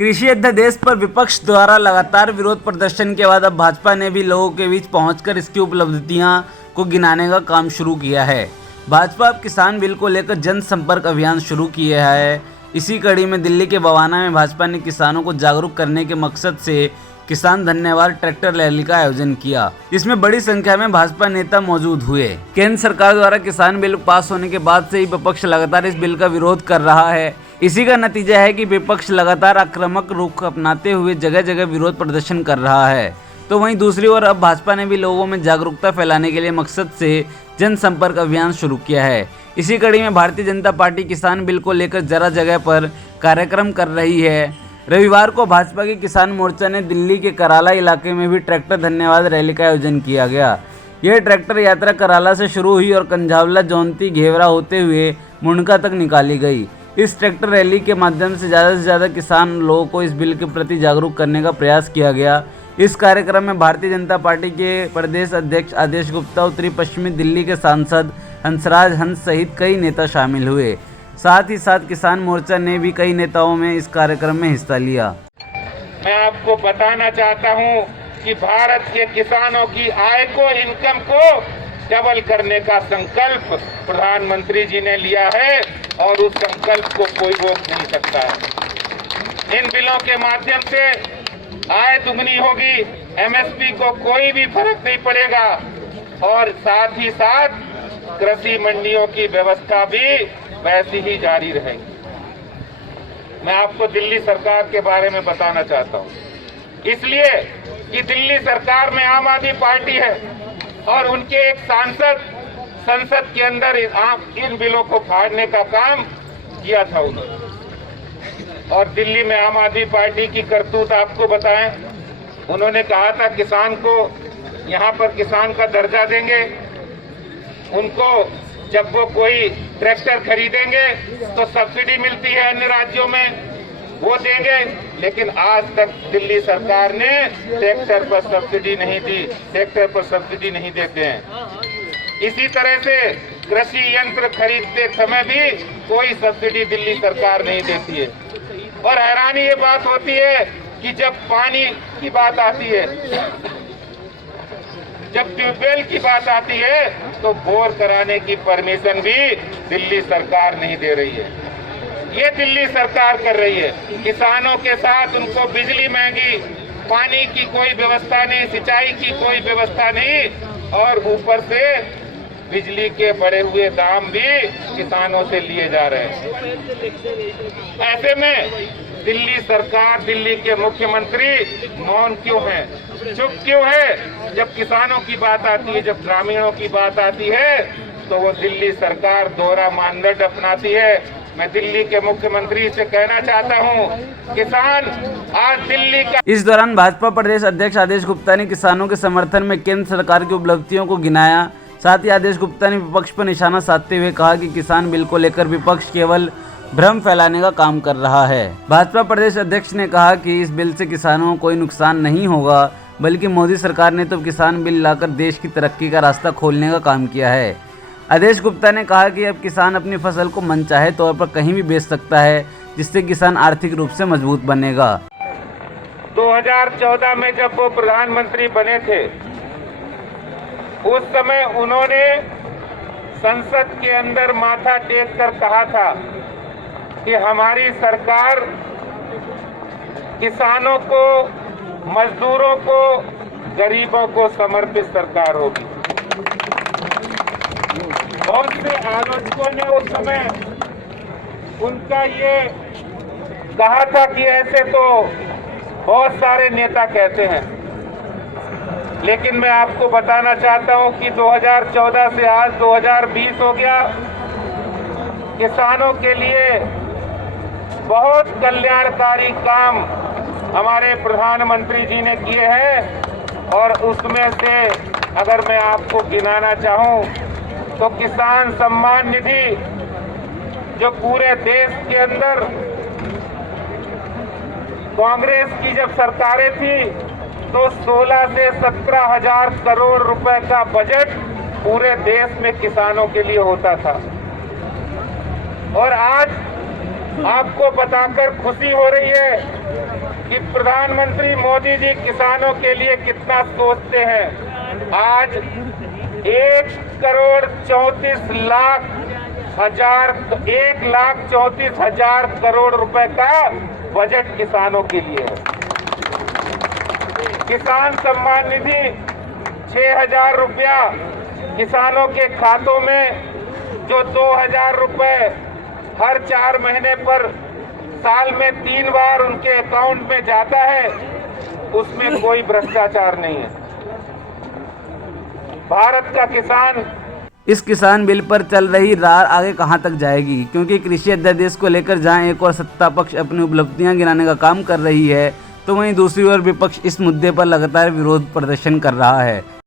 कृषि अध्यादेश पर विपक्ष द्वारा लगातार विरोध प्रदर्शन के बाद अब भाजपा ने भी लोगों के बीच पहुंचकर इसकी उपलब्धियां को गिनाने का काम शुरू किया है। भाजपा अब किसान बिल को लेकर जनसंपर्क अभियान शुरू किया है। इसी कड़ी में दिल्ली के बवाना में भाजपा ने किसानों को जागरूक करने के मकसद से किसान धन्यवाद ट्रैक्टर रैली का आयोजन किया। इसमें बड़ी संख्या में भाजपा नेता मौजूद हुए। केंद्र सरकार द्वारा किसान बिल पास होने के बाद से ही विपक्ष लगातार इस बिल का विरोध कर रहा है। इसी का नतीजा है कि विपक्ष लगातार आक्रामक रुख अपनाते हुए जगह जगह विरोध प्रदर्शन कर रहा है। तो वहीं दूसरी ओर अब भाजपा ने भी लोगों में जागरूकता फैलाने के लिए मकसद से जनसंपर्क अभियान शुरू किया है। इसी कड़ी में भारतीय जनता पार्टी किसान बिल को लेकर जगह जगह पर कार्यक्रम कर रही है। रविवार को भाजपा के किसान मोर्चा ने दिल्ली के कराला इलाके में भी ट्रैक्टर धन्यवाद रैली का आयोजन किया गया। यह ट्रैक्टर यात्रा कराला से शुरू हुई और कंझावला, जौनती, घेवरा होते हुए मुंडका तक निकाली गई। इस ट्रैक्टर रैली के माध्यम से ज़्यादा किसान लोगों को इस बिल के प्रति जागरूक करने का प्रयास किया गया। इस कार्यक्रम में भारतीय जनता पार्टी के प्रदेश अध्यक्ष आदेश गुप्ता, उत्तरी पश्चिमी दिल्ली के सांसद हंसराज हंस सहित कई नेता शामिल हुए। साथ ही साथ किसान मोर्चा ने भी कई नेताओं में इस कार्यक्रम में हिस्सा लिया। मैं आपको बताना चाहता हूं कि भारत के किसानों की आय को, इनकम को डबल करने का संकल्प प्रधानमंत्री जी ने लिया है और उस संकल्प को कोई रोक नहीं सकता है। इन बिलों के माध्यम से आय दुगनी होगी, एमएसपी को कोई भी फर्क नहीं पड़ेगा और साथ ही साथ कृषि मंडियों की व्यवस्था भी वैसी ही जारी रहेगी। मैं आपको दिल्ली सरकार के बारे में बताना चाहता हूं, इसलिए कि दिल्ली सरकार में आम आदमी पार्टी है और उनके एक सांसद संसद के अंदर इन बिलों को फाड़ने का काम किया था उन्होंने। और दिल्ली में आम आदमी पार्टी की करतूत आपको बताएं, उन्होंने कहा था किसान को यहाँ पर किसान का दर्जा देंगे, उनको जब वो कोई ट्रैक्टर खरीदेंगे तो सब्सिडी मिलती है अन्य राज्यों में, वो देंगे। लेकिन आज तक दिल्ली सरकार ने ट्रैक्टर पर सब्सिडी नहीं दी, ट्रैक्टर पर सब्सिडी नहीं देते हैं। इसी तरह से कृषि यंत्र खरीदते समय भी कोई सब्सिडी दिल्ली सरकार नहीं देती है। और हैरानी ये बात होती है कि जब पानी की बात आती है, जब ट्यूबवेल की बात आती है तो बोर कराने की परमिशन भी दिल्ली सरकार नहीं दे रही है। ये दिल्ली सरकार कर रही है। किसानों के साथ उनको बिजली महंगी, पानी की कोई व्यवस्था नहीं, सिंचाई की कोई व्यवस्था नहीं और ऊपर से बिजली के बढ़े हुए दाम भी किसानों से लिए जा रहे हैं। ऐसे में दिल्ली सरकार, दिल्ली के मुख्यमंत्री मौन क्यों है, चुप क्यों है? जब किसानों की बात आती है, जब ग्रामीणों की बात आती है तो वो दिल्ली सरकार दोहरा मानदंड अपनाती है। मैं दिल्ली के मुख्यमंत्री से कहना चाहता हूं, किसान आज दिल्ली का। इस दौरान भाजपा प्रदेश अध्यक्ष आदेश गुप्ता ने किसानों के समर्थन में केंद्र सरकार की उपलब्धियों को गिनाया। साथ ही आदेश गुप्ता ने विपक्ष पर निशाना साधते हुए कहा कि किसान बिल को लेकर विपक्ष केवल भ्रम फैलाने का काम कर रहा है। भाजपा प्रदेश अध्यक्ष ने कहा कि इस बिल से किसानों को कोई नुकसान नहीं होगा, बल्कि मोदी सरकार ने तो किसान बिल लाकर देश की तरक्की का रास्ता खोलने का काम किया है। आदेश गुप्ता ने कहा कि अब किसान अपनी फसल को मनचाहे तौर पर कहीं भी बेच सकता है, जिससे किसान आर्थिक रूप से मजबूत बनेगा। 2014 में जब वो प्रधानमंत्री बने थे, उस समय उन्होंने संसद के अंदर माथा टेक कर कहा था कि हमारी सरकार किसानों को, मजदूरों को, गरीबों को समर्पित सरकार होगी। बहुत से आलोचकों ने उस समय उनका ये कहा था कि ऐसे तो बहुत सारे नेता कहते हैं, लेकिन मैं आपको बताना चाहता हूं कि 2014 से आज 2020 हो गया। किसानों के लिए बहुत कल्याणकारी काम हमारे प्रधानमंत्री जी ने किए हैं और उसमें से अगर मैं आपको गिनाना चाहूं तो किसान सम्मान निधि, जो पूरे देश के अंदर कांग्रेस की जब सरकारें थी तो 16 से 17 हजार करोड़ रुपए का बजट पूरे देश में किसानों के लिए होता था और आज आपको बताकर खुशी हो रही है कि प्रधानमंत्री मोदी जी किसानों के लिए कितना सोचते हैं। आज 1,34,00,000 करोड़ रुपए का बजट किसानों के लिए है। किसान सम्मान निधि 6,000 रुपया किसानों के खातों में, जो 2,000 रुपए हर 4 महीने पर साल में 3 बार उनके अकाउंट में जाता है, उसमें कोई भ्रष्टाचार नहीं है। भारत का किसान इस किसान बिल पर चल रही रार आगे कहां तक जाएगी, क्योंकि कृषि अध्यादेश को लेकर जहां एक और सत्ता पक्ष अपनी उपलब्धियां गिनाने का काम कर रही है, तो वहीं दूसरी ओर विपक्ष इस मुद्दे पर लगातार विरोध प्रदर्शन कर रहा है।